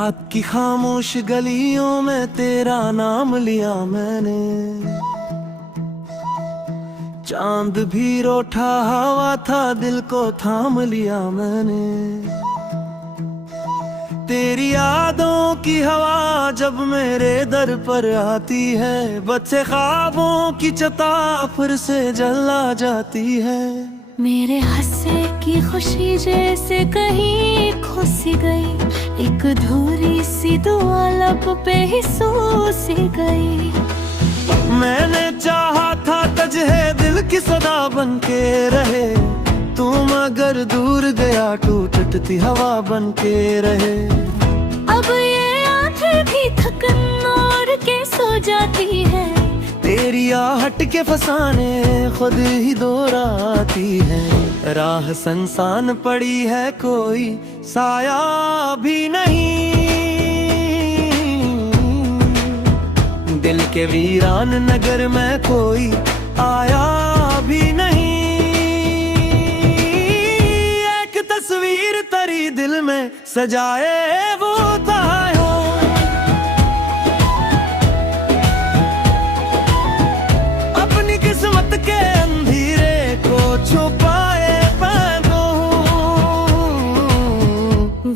रात की खामोश गलियों में तेरा नाम लिया मैंने। चांद भी रूठा हवा था, दिल को थाम लिया मैंने। तेरी यादों की हवा जब मेरे दर पर आती है, बच्चे ख्वाबों की चता फिर से जला जाती है। मेरे हंसे की खुशी जैसे कहीं खो सी गई, एक अधूरी सी दुआ लब पे ही सो सी गई। मैंने चाहा था तुझे दिल की सदा बन के रहे, तुम अगर दूर गया टूटती हवा बन के रहे। अब ये आंखें भी थकन और के सो जाती है, तेरी आहट के फसाने खुद ही दोहराती है। राह संसान पड़ी है, कोई साया भी नहीं। दिल के वीरान नगर में कोई आया भी नहीं। एक तस्वीर तेरी दिल में सजाए वो तायो, अपनी किस्मत के अंधेरे को छुपाए पैदों।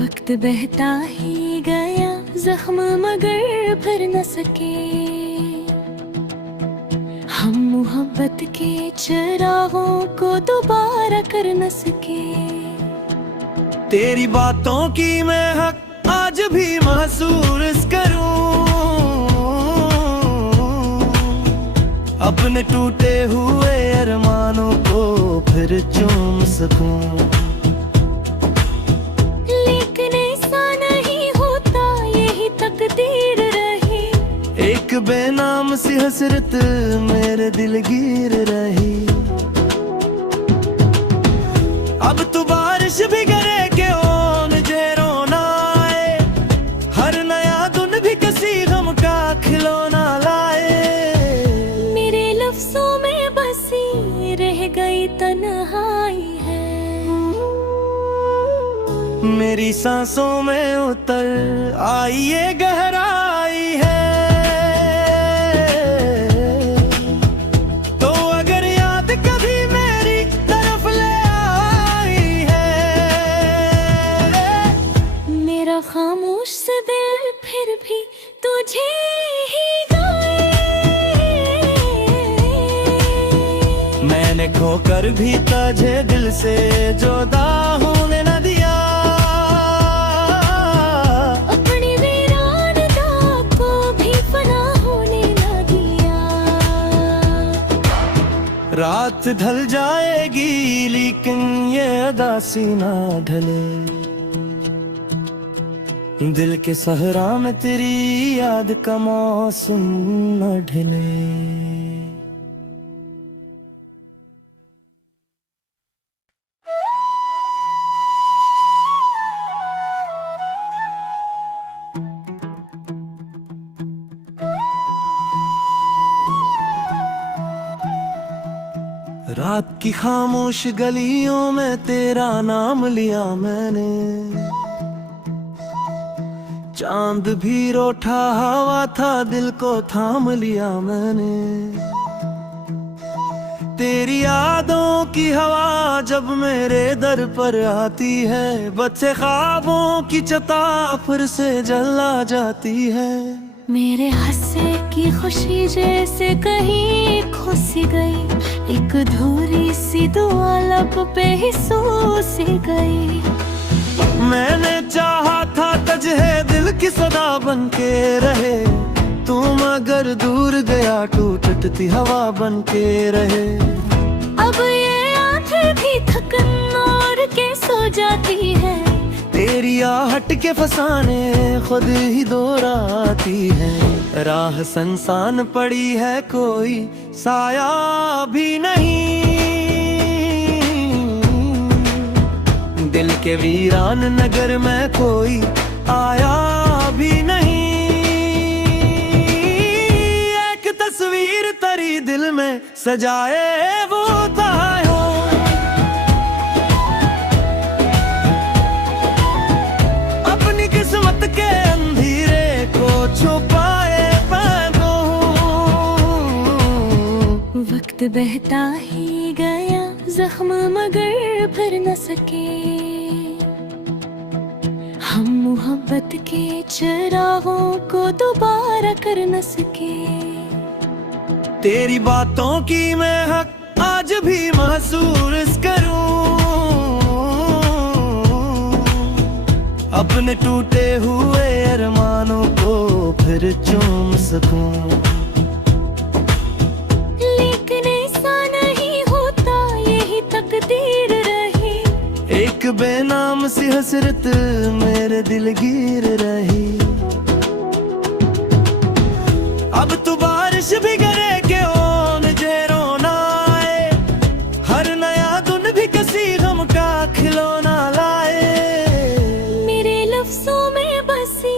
वक्त बहता ही गया, जख्म मगर भर न सके। हम मोहब्बत के चिरागों को दोबारा कर न सके। तेरी बातों की मैं हक आज भी महसूस करूं, अपने टूटे हुए अरमानों को फिर चूम सकूं। लेकिन ऐसा नहीं होता, यही तकदीर रही। एक बेनाम सी हसरत मेरे दिल गिर रही। अब तू बारिश भी करे के ओ मुझे रोना आए, हर नया दिन भी किसी गम का खिलौना लाए। मेरे लफ्जों में बसी रह गई तन्हाई है, मेरी सांसों में उतर आई ये गहराई है। तो अगर याद कभी मेरी तरफ ले आई है, मेरा खामोश से दिल फिर भी तुझे ही गाए। मैंने खोकर भी तुझे दिल से जुदा होने न दिया। अपनी वीरानता को भी फना होने न दिया। रात ढल जाएगी लेकिन ये उदासी ना ढले, दिल के सहरा में तेरी याद का मौसम न ढले। रात की खामोश गलियों में तेरा नाम लिया मैंने। चांद भी रूठा हवा था, दिल को थाम लिया मैंने। तेरी यादों की हवा जब मेरे दर पर आती है, बच्चे ख्वाबों की चता फिर से जला जाती है। मेरे हंसे की खुशी जैसे कहीं खो सी गई, एक अधूरी सी दुआ लब पे ही सो सी गई। मैंने चाहा था तुझे दिल की सदा बन के रहे, तुम अगर दूर गया टूटती हवा बन के रहे। अब ये आंखें भी थकन और के सो जाती है, तेरी आहट के फसाने खुद ही दोहराती है। राह संसान पड़ी है, कोई साया भी नहीं। दिल के वीरान नगर में कोई आया भी नहीं। एक तस्वीर तेरी दिल में सजाए वो तायो, अपनी किस्मत के बहता ही गया, जख्म मगर भर न सके। हम मोहब्बत के चिरागों को दोबारा कर न सके। तेरी बातों की मैं हक आज भी महसूस करूं, अपने टूटे हुए अरमानों को फिर चूम सकूं। लेकिन ऐसा नहीं होता, यही तकदीर रही। एक बेनाम सी हसरत मेरे दिल गिर रही। अब तू बारिश भी करे के ओ मुझे रोना आए, हर नया दिन भी किसी गम का खिलौना लाए। मेरे लफ्जों में बसी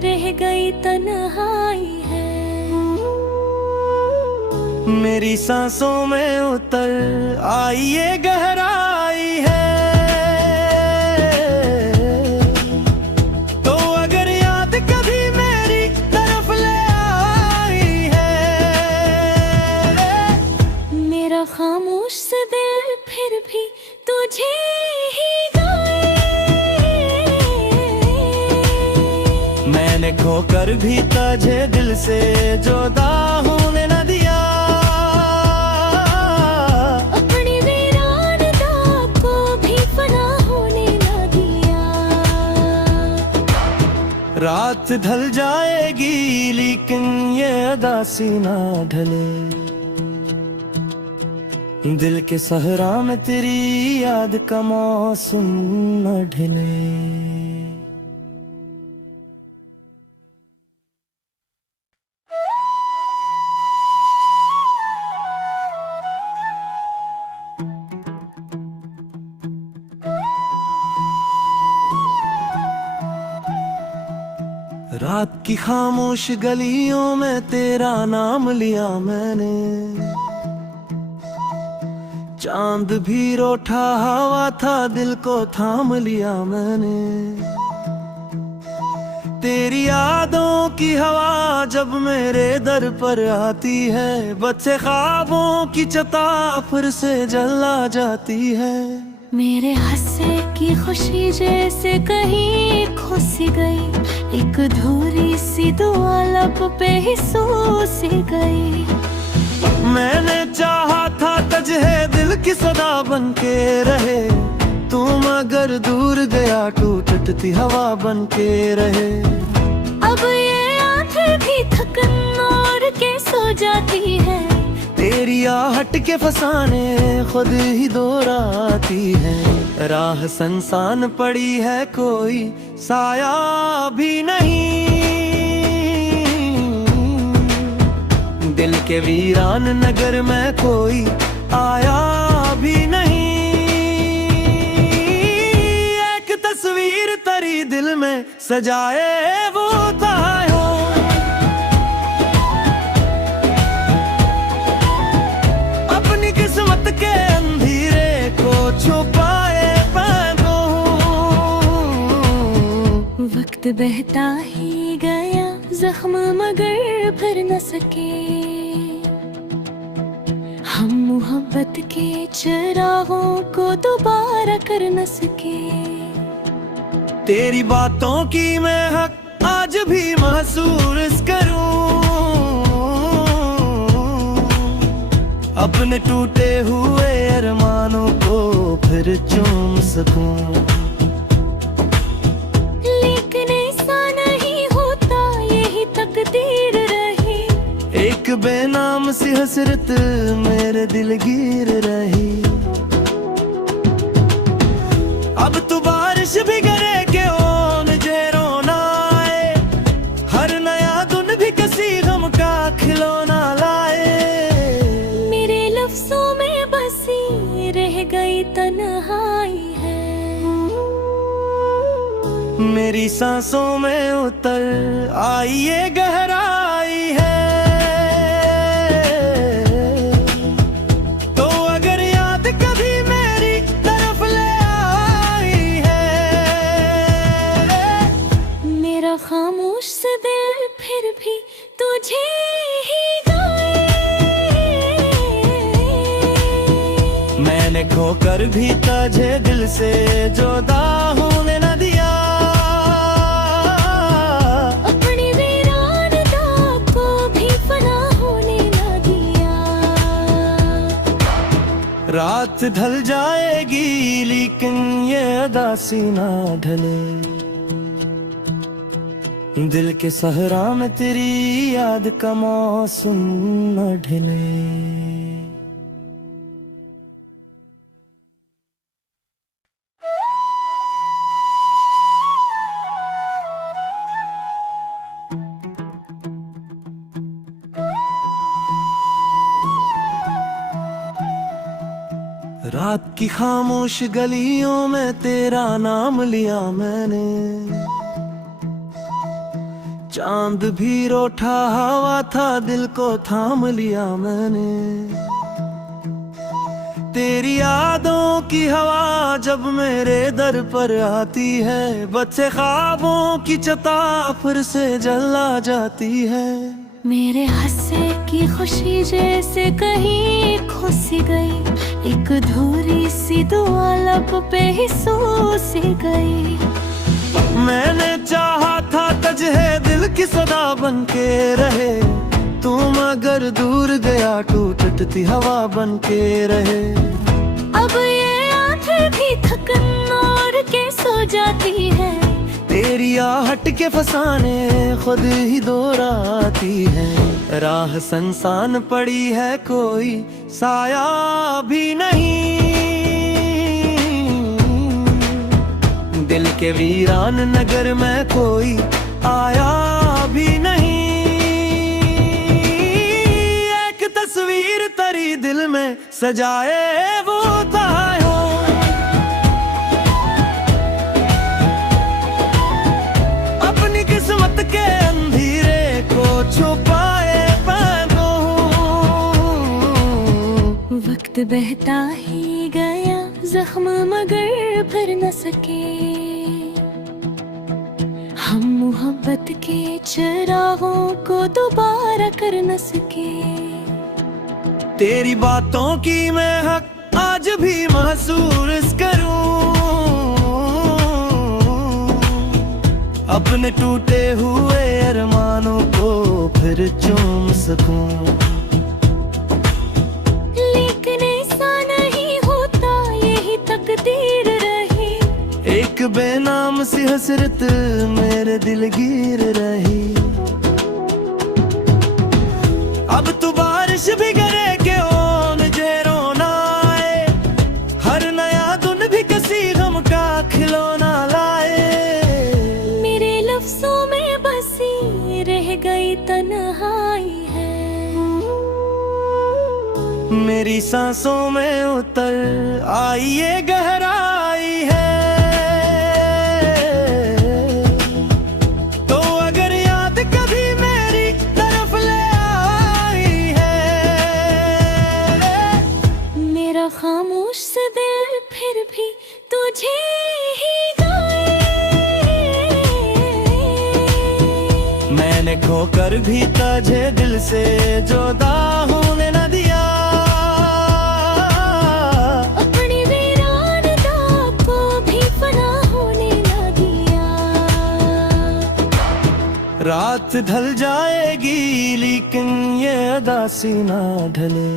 रह गई तन्हाई है, मेरी सांसों में उतर आई ये गहराई है। तो अगर याद कभी मेरी तरफ ले आई है, मेरा खामोश से दिल फिर भी तुझे ही गाए। मैंने खोकर भी तुझे दिल से जुदा होने न दिया। अपनी वीरान दाग को भी फना होने न दिया। रात ढल जाएगी लेकिन ये अदासी ना ढले, दिल के सहरा में तेरी याद का मौसम न ढले। रात की खामोश गलियों में तेरा नाम लिया मैंने, चांद भी रोठा हवा था दिल को थाम लिया मैंने। तेरी यादों की हवा जब मेरे दर पर आती है, बच्चे ख्वाबों की चता फिर से जला जाती है। मेरे हंसे की खुशी जैसे कहीं खो सी गई, एक अधूरी सी दुआ लब पे ही सो सी गई। मैंने चाहा था तुझे दिल की सदा बन के रहे, तुम अगर दूर गया टूटती हवा बन के रहे। अब ये आंखें भी थकन और के सो जाती है, तेरी आहट के फसाने खुद ही दोहराती है। राह संसान पड़ी है कोई साया भी नहीं, दिल के वीरान नगर में कोई आया भी नहीं। एक तस्वीर तेरी दिल में सजाए वो तायो, अपनी किस्मत के अंधेरे को छुपाए पागो। वक्त बहता ही गया, जख्म मगर भर न सके। हम मोहब्बत के चिरागों को दोबारा कर न सके। तेरी बातों की मैं हक आज भी महसूस करूं, अपने टूटे हुए अरमानों को फिर चूम सकूं। लेकिन ऐसा नहीं होता, यही तकदीर रही। एक बेनाम सी हसरत मेरे दिल गिर रही। अब तू बारिश भी करे के ओ मुझे रोना आए, हर नया दिन भी किसी गम का खिलौना लाए। मेरे लफ्जों में बसी रह गई तन्हाई है, मेरी सांसों में उतर आई ये गहराई है। तो अगर याद कभी मेरी तरफ ले आई है, मेरा खामोश से दिल फिर भी तुझे ही गाए। खोकर भी तुझे दिल से जुदा होने न दिया। अपनी वीरानता को भी फना होने न दिया। रात ढल जाएगी लेकिन ये अदासी ना ढले। दिल के सहरा में तेरी याद का मौसम न ढले। रात की खामोश गलियों में तेरा नाम लिया मैंने। चांद भी रूठा हवा था, दिल को थाम लिया मैंने। तेरी यादों की हवा जब मेरे दर पर आती है, बच्चे ख्वाबों की चता फिर से जला जाती है। मेरे हंसे की खुशी जैसे कहीं खो सी गई, एक अधूरी सी दुआ लब पे ही सो सी गई। मैंने चाहा था तुझे दिल की सदा बन के रहे, तुम अगर दूर गया टूटती हवा बन के रहे। अब ये आंखें भी थकन और के सो जाती है, तेरी आहट के फसाने खुद ही दोहराती है। राह संसान पड़ी है, कोई साया भी नहीं। दिल के वीरान नगर में कोई आया भी नहीं। एक तस्वीर तेरी दिल में सजाए वो तायो, अपनी किस्मत के अंधेरे को छुपाए पैदों। वक्त बहता ही गया, जख्म मगर भर न सके। हम मोहब्बत के चिरागों को दोबारा कर न सके। तेरी बातों की मैं हक आज भी महसूस करूं, अपने टूटे हुए अरमानों को फिर चूम सकूं। लेकिन ऐसा नहीं होता, यही तकदीर रही। एक बेनाम सी हसरत मेरे दिल गिर रही। अब तू बारिश भी करे के ओन जे रोना आए, हर नया धुन भी किसी गम का खिलौना लाए। मेरे लफ्जों में बसी रह गई तन्हाई है, मेरी सांसों में उतर आई ये गहराई है। खामोश से दिल फिर भी तुझे ही गाए। मैंने खोकर भी तुझे दिल से जुदा होने न दिया। अपनी वीरानता को भी फना होने न दिया। रात ढल जाएगी लेकिन ये अदासी ना ढले।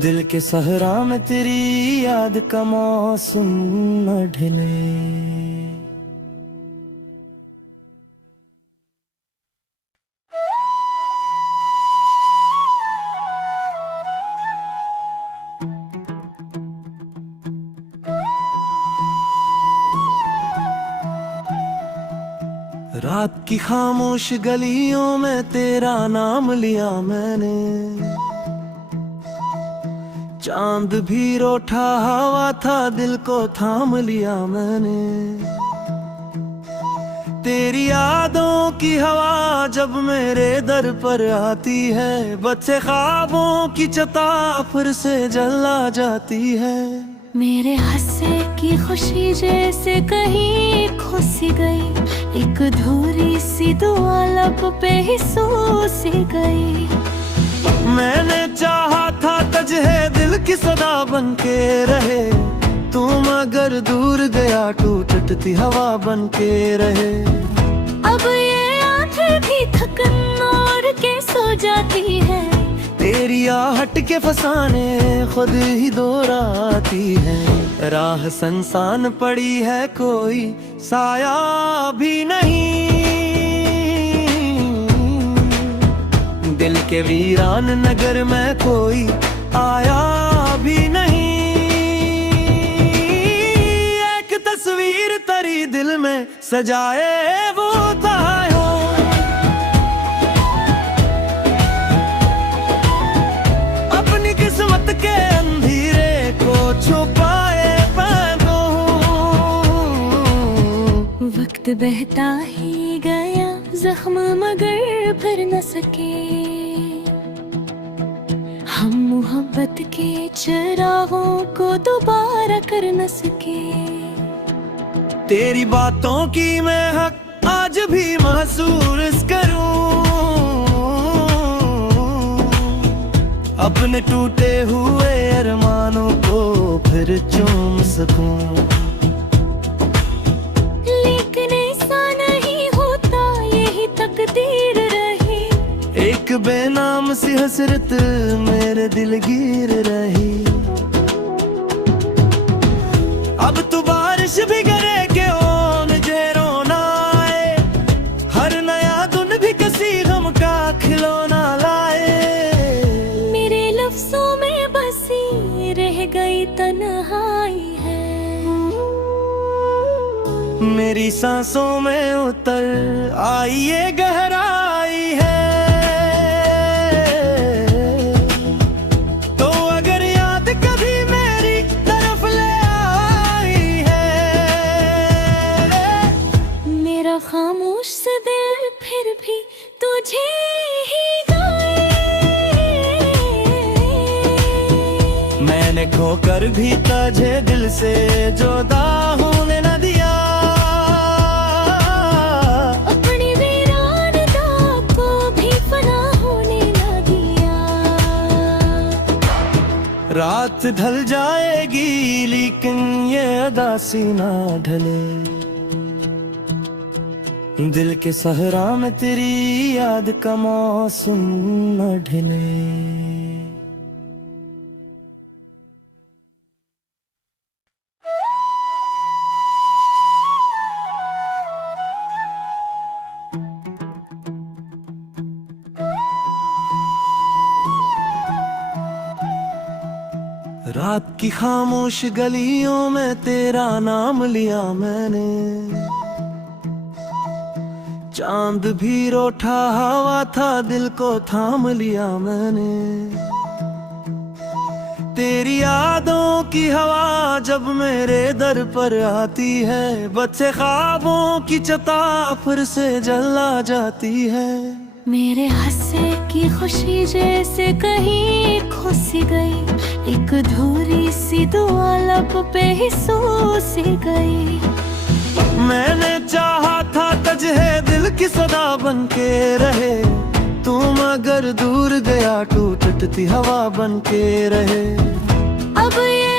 दिल के सहरा में तेरी याद का मौसम न ढले। रात की खामोश गलियों में तेरा नाम लिया मैंने। चांद भी रूठा हवा था, दिल को थाम लिया मैंने। तेरी यादों की हवा जब मेरे दर पर आती है, बच्चे ख्वाबों की चता फिर से जला जाती है। मेरे हंसे की खुशी जैसे कहीं खो सी गई, एक अधूरी सी दुआ लब पे ही सो सी गई। मैंने चाहा था तजहे दिल की सदा बन के रहे, तुम अगर दूर गया टूटती हवा बन के रहे। अब ये आंखें भी थकन और के सो जाती है, तेरी आहट के फसाने खुद ही दोहराती है। राह संसान पड़ी है, कोई साया भी नहीं। दिल के वीरान नगर में कोई आया भी नहीं। एक तस्वीर तेरी दिल में सजाए वो तहां हो, अपनी किस्मत के अंधेरे को छुपाए पैदों। वक्त बहता ही गया, जख्म मगर भर न सके, हम मोहब्बत के चिरागों को दोबारा कर न सके। तेरी बातों की मैं हक आज भी महसूस करूं, अपने टूटे हुए अरमानों को फिर चूम सकूं। लेकिन ऐसा नहीं होता, यही तकदीर रही। एक बेनाम सी हसरत मेरे दिल गिर रही। अब तो बारिश भी करे के ओ मुझे रोना आए, हर नया दिन भी किसी गम का खिलौना लाए। मेरे लफ्जों में बसी रह गई तन्हाई है, मेरी सांसों में उतर आई ये गहराई है। तो अगर याद कभी मेरी तरफ ले आई है, मेरा खामोश से दिल फिर भी तुझे ही गाए। मैंने खोकर भी तुझे दिल से जुदा होने न दिया, अपनी वीरान दाग को भी फना होने न दिया। रात ढल जाएगी लेकिन ये अदासी ना ढले, दिल के सहरा में तेरी याद का मौसम न ढले। रात की खामोश गलियों में तेरा नाम लिया मैंने, चांद भी रूठा हवा था दिल को थाम लिया मैंने। तेरी यादों की हवा जब मेरे दर पर आती है, बच्चे ख्वाबों की चता फिर से जला जाती है। मेरे हंसे की खुशी जैसे कहीं खो सी गई, एक अधूरी सी दुआ लब पे ही सो सी गई। मैंने चाहा था तजहे दिल की सदा बन के रहे, तुम अगर दूर गया टूटती हवा बन के रहे। अब ये